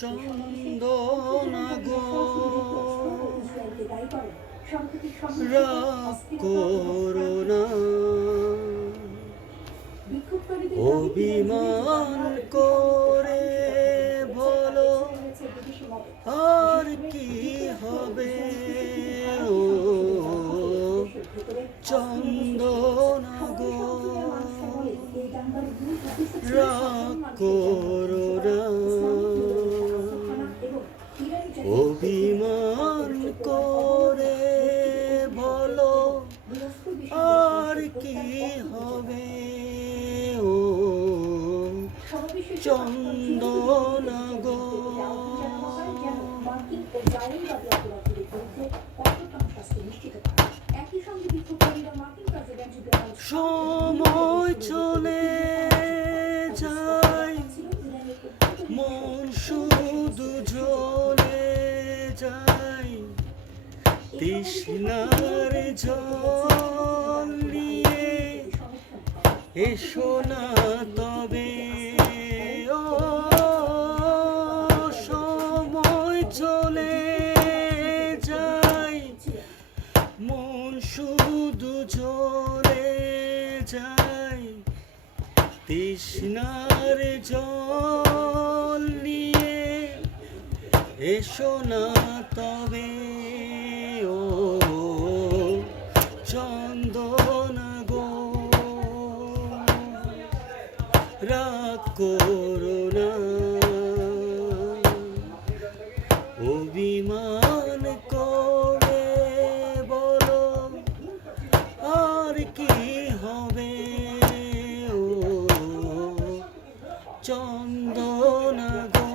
চন্দনা গো রাগ করো না, অভিমান করে বলো আর কি হবে। ও চন্দনা গো রাগ করো না, অভিমান করে বলো আর কি হবে। ও চন্দনা গো সময় চলে যায়, মন শুধু জ্বলে যায়, তৃষ্ণার জল নিয়ে এসো না তবে। ও সময় চলে যায়, মন শুধু জ্বলে যায়, তৃষ্ণার জল নিয়ে এসো না তবে। ও চন্দনা গো রাগ করো না, অভিমান করে বলো আর কি হবে। ও চন্দনা গো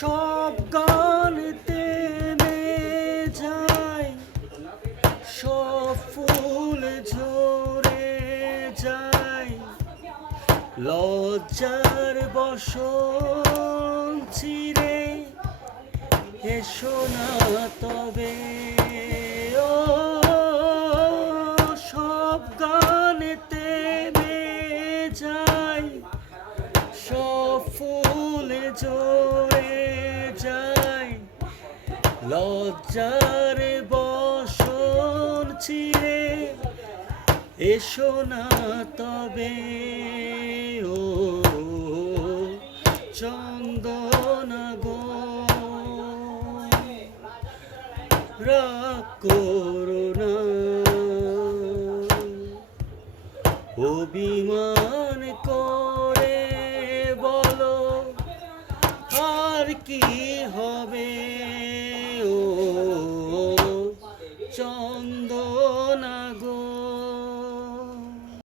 সব গান থেমে যায়, সব ফুল ঝরে যায়, লজ্জার বসন ছিঁড়ে এসো না তবে। ও সব গান থেমে যায়, সব ফুল ঝরে যায়, লজ্জার বসন ছিঁড়ে এসো না তবে। ও চন্দনা গো রাগ করো না, অভিমান করে বলো আর কি হবে। ও